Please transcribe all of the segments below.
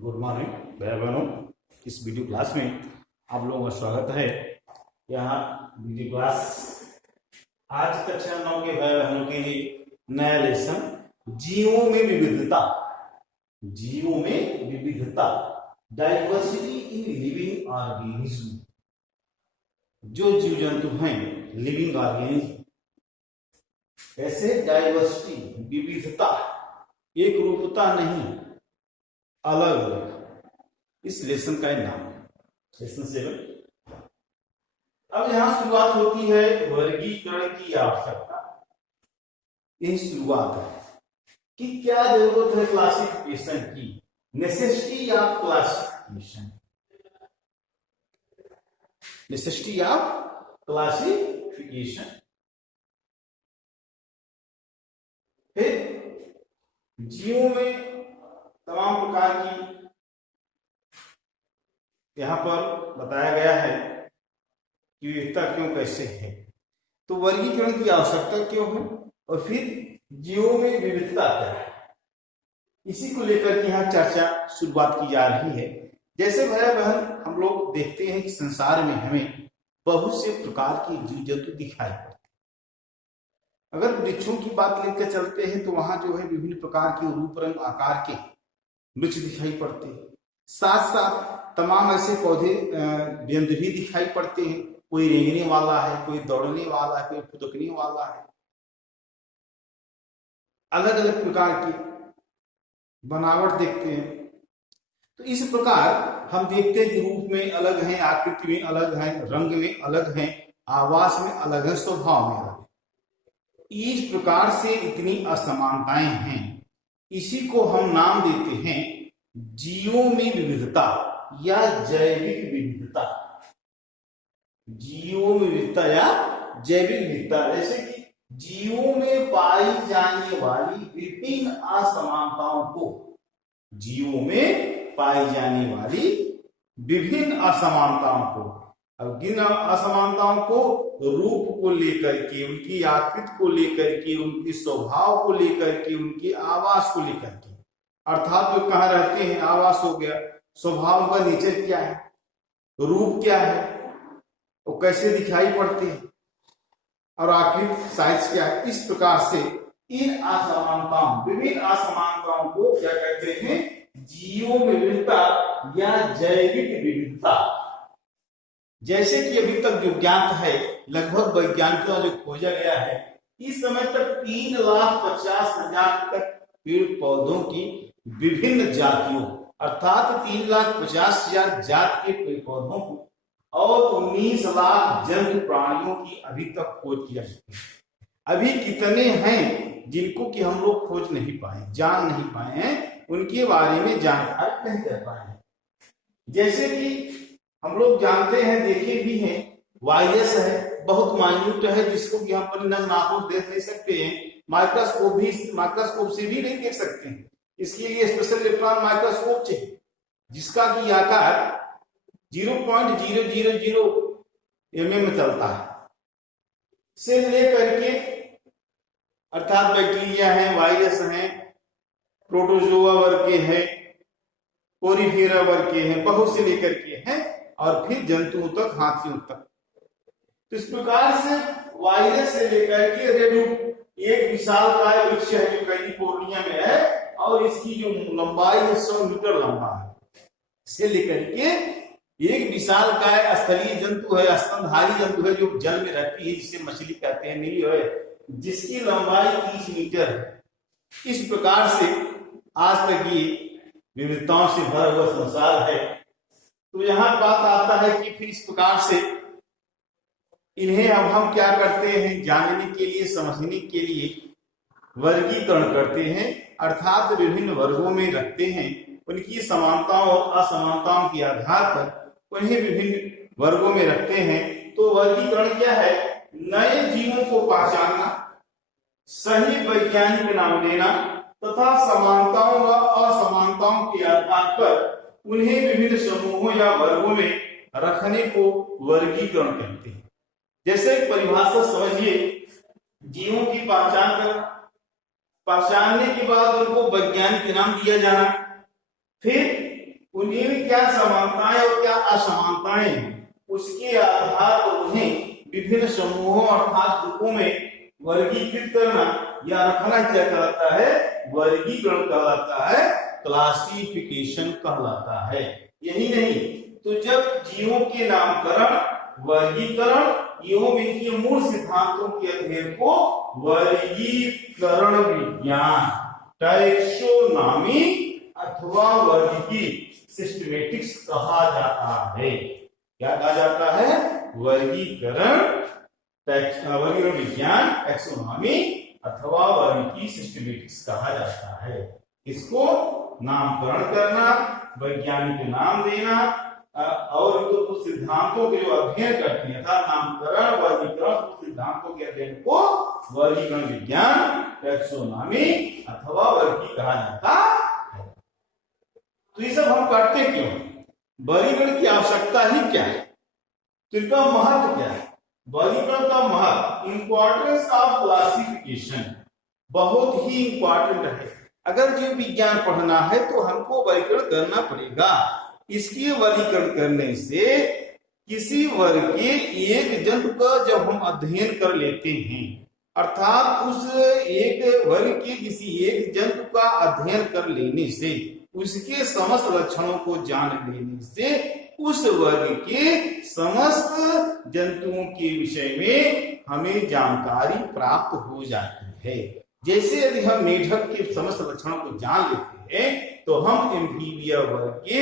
Good morning भाई बहनों। इस वीडियो क्लास में आप लोगों का स्वागत है। यहाँ वीडियो क्लास आज कक्षा 9 के भाई बहनों के लिए नया लेसन जीवों में विविधता, जीवों में विविधता, डाइवर्सिटी इन लिविंग ऑर्गेनिज्म। जो जीव जंतु हैं लिविंग ऑर्गेनिज्म, ऐसे डाइवर्सिटी विविधता, एक रूपता नहीं, अलग अलग, इस लेसन का नाम है लेसन 7। अब यहां शुरुआत होती है वर्गीकरण की आवश्यकता। यही शुरुआत है कि क्या जरूरत है क्लासिफिकेशन की, necessity of classification, necessity of classification. फिर जीवों में तमाम प्रकार की यहां पर बताया गया है कि विविधता क्यों कैसे है, तो वर्गीकरण की आवश्यकता क्यों है और फिर जीवों में विविधता क्या है, इसी को लेकर के यहाँ चर्चा शुरुआत की जा रही है। जैसे भाई बहन हम लोग देखते हैं कि संसार में हमें बहुत से प्रकार के जीव जंतु दिखाई पड़ते हैं। अगर वृक्षों की बात लेकर चलते हैं तो वहां जो है विभिन्न प्रकार के रूप रंग आकार के वृक्ष दिखाई पड़ते हैं। साथ साथ तमाम ऐसे पौधे व्यंग भी दिखाई पड़ते हैं। कोई रेंगने वाला है, कोई दौड़ने वाला है, कोई फुदकने वाला है। अलग अलग प्रकार की बनावट देखते हैं। तो इस प्रकार हम देखते हैं कि रूप में अलग हैं, आकृति में अलग हैं, रंग में अलग हैं, आवास में अलग है, स्वभाव में अलग है। इस प्रकार से इतनी असमानताएं हैं, इसी को हम नाम देते हैं जीवों में विविधता या जैविक विविधता। जीवों में विविधता या जैविक विविधता, जैसे कि जीवों में पाई जाने वाली विभिन्न असमानताओं को, जीवों में पाई जाने वाली विभिन्न असमानताओं को, अब इन असमानताओं को रूप को लेकर के, उनकी आकृति को लेकर के, उनके स्वभाव को लेकर के, उनके आवास को लेकर के, अर्थात जो कहाँ रहते हैं आवास हो गया, स्वभाव का नेचर क्या है, रूप क्या है, वो कैसे दिखाई पड़ते हैं, और आकृति साइज क्या है। इस प्रकार से इन असमानताओं, विभिन्न असमानताओं को क्या कहते हैं, जीवों में विविधता या जैविक विविधता। जैसे कि अभी तक जो ज्ञात है, लगभग वैज्ञानिकों जो खोजा गया है, इस समय तक 3,50,000 तक पेड़ पौधों की विभिन्न जातियों, अर्थात 3,50,000 जात के पेड़ पौधों को और 19 लाख जंगली प्राणियों की अभी तक खोज की जा चुकी है। अभी कितने हैं जिनको कि हम लोग खोज नहीं पाए, जान नहीं पाए हैं, उनके बारे में जानकारी नहीं कर पाए हैं। जैसे कि हम लोग जानते हैं, देखे भी हैं, वायरस है, बहुत माइन्यूट है, जिसको कि हम अपनी नग्न आंखों से देख नहीं सकते हैं, माइक्रोस्कोप से भी नहीं देख सकते हैं। इसके लिए स्पेशल इलेक्ट्रॉन माइक्रोस्कोप चाहिए, जिसका की आकार 0.000 mm में चलता है, से लेकर के, अर्थात बैक्टीरिया है, वायरस है, प्रोटोजोआ वर्ग के हैं, पोरीफेरा वर्ग के हैं, बहुत से लेकर के हैं, और फिर जंतुओं तक, हाथियों तक। तो इस प्रकार से वायरस से लेकर के रेडूट, एक विशालकाय वृक्ष है जो कैलिफोर्निया में है, और इसकी जो लंबाई है 100 मीटर लंबा है, से लेकर के एक विशालकाय स्थलीय जंतु है, स्तनधारी जंतु है, जो जल में रहती है, जिसे मछली कहते हैं, नीली है, जिसकी लंबाई 30 मीटर है। इस प्रकार से आज तक ये विविधताओं से भरा हुआ संसार है। तो यहां बात आता है कि फिर इस प्रकार से इन्हें अब हम क्या करते हैं, जानने के लिए, समझने के लिए वर्गीकरण करते हैं, अर्थात विभिन्न वर्गों में रखते हैं। उनकी समानताओं और असमानताओं के आधार पर उन्हें विभिन्न वर्गों में रखते हैं। तो वर्गीकरण क्या है, नए जीवों को पहचानना, सही वैज्ञानिक नाम देना, तथा समानताओं व असमानताओं के आधार पर उन्हें विभिन्न समूहों या वर्गों में रखने को वर्गीकरण कहते हैं। जैसे परिभाषा समझिए, जीवों की पहचान करना, पहचानने के बाद उनको वैज्ञानिक नाम दिया जाना, फिर उन्हीं में क्या समानताएं और क्या असमानताएं हैं, उसके आधार पर उन्हें विभिन्न समूहों अर्थात ग्रुपों में वर्गीकृत करना या रखना क्या कहलाता है, वर्गीकरण कहलाता है, क्लासिफिकेशन कहलाता है। यही नहीं तो जब जीवों के नामकरण, वर्गीकरण एवं इनके मूल सिद्धांतों के अध्ययन को वर्गीकरण विज्ञान, टैक्सोनॉमी अथवा वर्गीकी, सिस्टमेटिक्स कहा जाता है। क्या कहा जाता है? वर्गीकरण विज्ञान, टैक्सोनॉमी अथवा वर्गीकी, सिस्टमेटिक्स कहा जाता है। इसको नामकरण करना, वैज्ञानिक नाम देना और कुछ सिद्धांतों के जो अध्ययन करते हैं, अर्थात नामकरण, वर्गीकरण, सिद्धांतों के अध्ययन को वर्गीकरण विज्ञान, टैक्सोनॉमी अथवा वर्गीकी कहा जाता है। तो ये सब हम करते क्यों? वर्गीकरण की आवश्यकता ही क्या है, तो इनका महत्व क्या है? वर्गीकरण का महत्व, इंपॉर्टेंस ऑफ क्लासिफिकेशन, बहुत ही इंपॉर्टेंट है। अगर जीव विज्ञान पढ़ना है तो हमको वर्गीकरण करना पड़ेगा। इसके वर्गीकरण करने से किसी वर्ग के एक जंतु का जब हम अध्ययन कर लेते हैं, अर्थात उस एक वर्ग के किसी एक जंतु का अध्ययन कर लेने से, उसके समस्त लक्षणों को जान लेने से उस वर्ग के समस्त जंतुओं के विषय में हमें जानकारी प्राप्त हो जाती है। जैसे यदि हम मेढक के समस्त लक्षणों को जान लेते हैं तो हम एम्फीबिया वर्ग के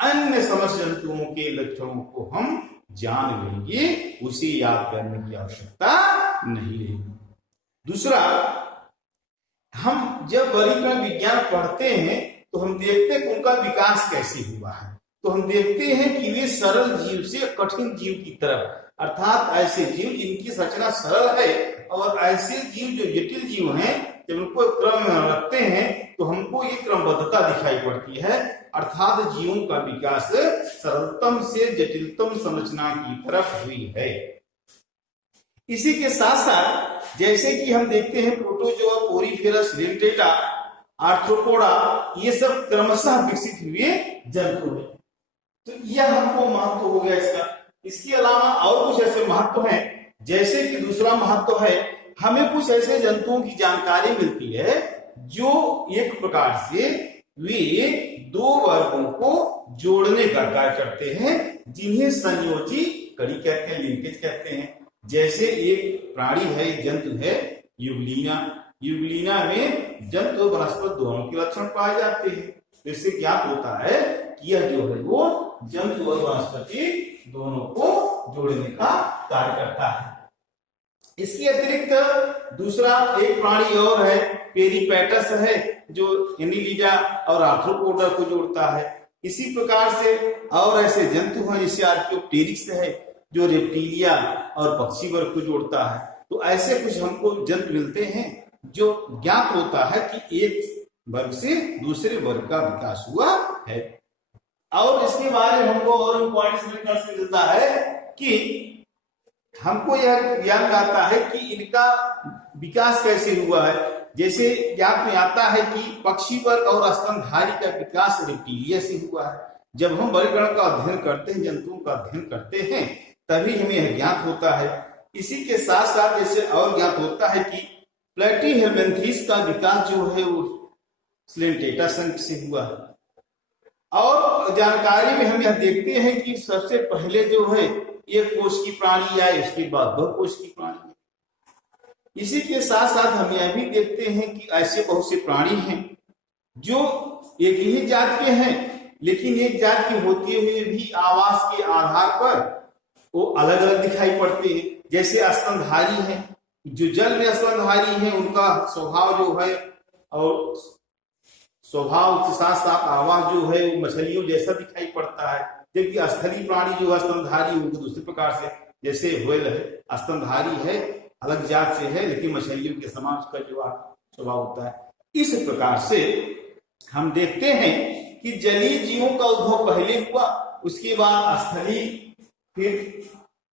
अन्य समस्त जंतुओं के लक्षणों को हम जान लेंगे, उसे याद करने की आवश्यकता नहीं रहेगी। दूसरा, हम जब वर्गीकरण विज्ञान पढ़ते हैं तो हम देखते हैं कि उनका विकास कैसे हुआ है। तो हम देखते हैं कि वे सरल जीव से कठिन जीव की तरफ, अर्थात ऐसे जीव जिनकी संरचना सरल है और ऐसे जीव जो जटिल जीव हैं, जब उनको क्रम में रखते हैं तो हमको ये क्रमबद्धता दिखाई पड़ती है, अर्थात जीवों का विकास सरलतम से जटिलतम संरचना की तरफ हुई है। इसी के साथ साथ जैसे कि हम देखते हैं प्रोटोजोआ, पोरीफेरस, डेंटेटा, आर्थ्रोपोडा, ये सब क्रमशः विकसित हुए जंतु हैं। तो यह हमको महत्व हो गया इसका। इसके अलावा और कुछ ऐसे महत्व हैं, जैसे कि दूसरा महत्व है, हमें कुछ ऐसे जंतुओं की जानकारी मिलती है जो एक प्रकार से वे दो वर्गों को जोड़ने का कार्य करते हैं, जिन्हें संयोजी कड़ी कहते हैं, लिंकेज कहते हैं। जैसे एक प्राणी है, एक जंतु है यूग्लिना। यूग्लिना में जंतु और वनस्पति दोनों के लक्षण पाए जाते हैं। तो इससे ज्ञात होता है कि यह जो है वो जंतु और वनस्पति दोनों को जोड़ने का कार्य करता है। इसके अतिरिक्त दूसरा एक प्राणी और है, पेरिपेटस है, जो एनिलिडा और आर्थ्रोपोडा को जोड़ता है। इसी प्रकार से और ऐसे जंतु हैं, जैसे आर्कियोप्टेरिक्स है, जो रेप्टिलिया और पक्षी वर्ग को जोड़ता है। तो ऐसे कुछ हमको जंतु मिलते हैं जो ज्ञात होता है कि एक वर्ग से दूसरे वर्ग का विकास हुआ है। और इसके बारे में हमको और इम्पोर्टेंस मिलता है कि हमको यह ज्ञान आता है कि इनका विकास कैसे हुआ है। जैसे ज्ञान में आता है कि पक्षी वर्ग और स्तनधारी का विकास रेप्टिलिया से हुआ है। जब हम वर्गीकरण का अध्ययन करते हैं, जंतुओं का अध्ययन करते हैं, तभी हमें यह ज्ञात होता है। इसी के साथ साथ जैसे और ज्ञात होता है कि प्लेटीहेल्मिन्थेस का विकास जो है वो स्लेंटेटा संघ से हुआ है। और जानकारी में हम यह देखते हैं कि सबसे पहले जो है एक कोश की प्राणी आए, उसके बाद बहुकोश की प्राणी। इसी के साथ साथ हम यह भी देखते हैं कि ऐसे बहुत से प्राणी हैं जो एक ही जात के हैं, लेकिन एक जात के होते हुए भी आवास के आधार पर वो अलग अलग दिखाई पड़ते हैं। जैसे स्तनधारी हैं, जो जल में स्तनधारी हैं, उनका स्वभाव जो है और स्वभाव के साथ साथ आवाज जो है वो मछलियों जैसा दिखाई पड़ता है। जबकि स्थलीय प्राणी जो है स्तनधारी, उनको दूसरे प्रकार से, जैसे व्हेल है, स्तनधारी है, अलग जात से है, लेकिन मछलियों के समान उसका जो स्वभाव होता है। इस प्रकार से हम देखते हैं कि जलीय जीवों का उद्भव पहले हुआ, उसके बाद स्थलीय, फिर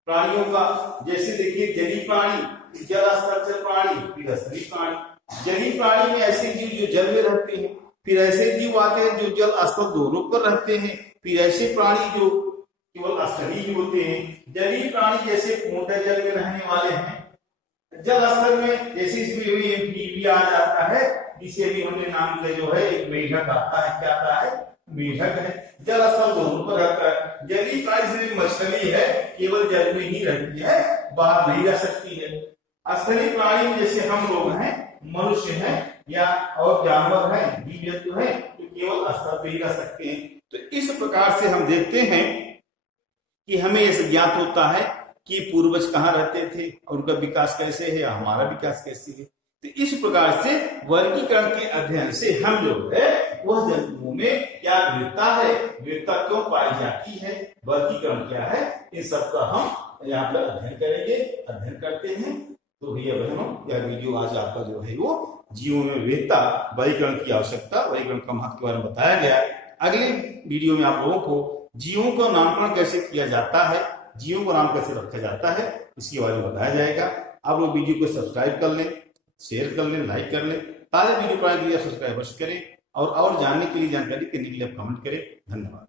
प्राणियों का। जैसे देखिए जलीय प्राणी, जल स्थलचर प्राणी, फिर स्थलीय प्राणी। जलीय प्राणी में ऐसे जीव जो जल में रहते हैं, फिर ऐसे जीव आते हैं जो जल स्थल दोनों पर रहते हैं, फिर ऐसे प्राणी जो केवल स्थलीय ही होते हैं। जलीय प्राणी जैसे पूर्णतः जल में रहने वाले हैं। जल स्तर में जैसे इसमें भी एम्फीबिया आ जाता है, जिसे भी हमने नाम दिया जो है एक मेढक आता है, क्या आता है, मेढक है। जल स्तर दोनों पर रहता है। जलीय प्राणी से मछली है, केवल जल में ही रहती है, बाहर नहीं रह सकती है। स्थलीय प्राणी में जैसे हम लोग हैं, मनुष्य हैं या और जानवर हैं, जीव जंतु हैं, तो केवल स्तर पे ही रह सकते हैं। तो इस प्रकार से हम देखते हैं कि हमें यह ज्ञात होता है कि पूर्वज कहाँ रहते थे और उनका विकास कैसे है, हमारा विकास कैसे है। तो इस प्रकार से वर्गीकरण के अध्ययन से हम लोग है वह जंतुओं में क्या वीरता है, वीरता क्यों पाई जाती है, वर्गीकरण क्या है, इन सब का हम यहाँ पर अध्ययन करेंगे, अध्ययन करते हैं। तो भैया बहनों, यह वीडियो आज आपका जो है वो जीवों में वीरता, वर्गीकरण की आवश्यकता, वर्गीकरण का महत्व के बारे में बताया गया है। अगले वीडियो में आप लोगों को जीवों का नामकरण कैसे किया जाता है, जीवों का नाम कैसे रखा जाता है, इसके बारे में बताया जाएगा। आप लोग वीडियो को सब्सक्राइब कर लें, शेयर कर लें, लाइक कर लें। ताज़ा वीडियो पाने के लिए सब्सक्राइब करें और जानने के लिए, जानकारी करने के लिए आप कमेंट करें। धन्यवाद।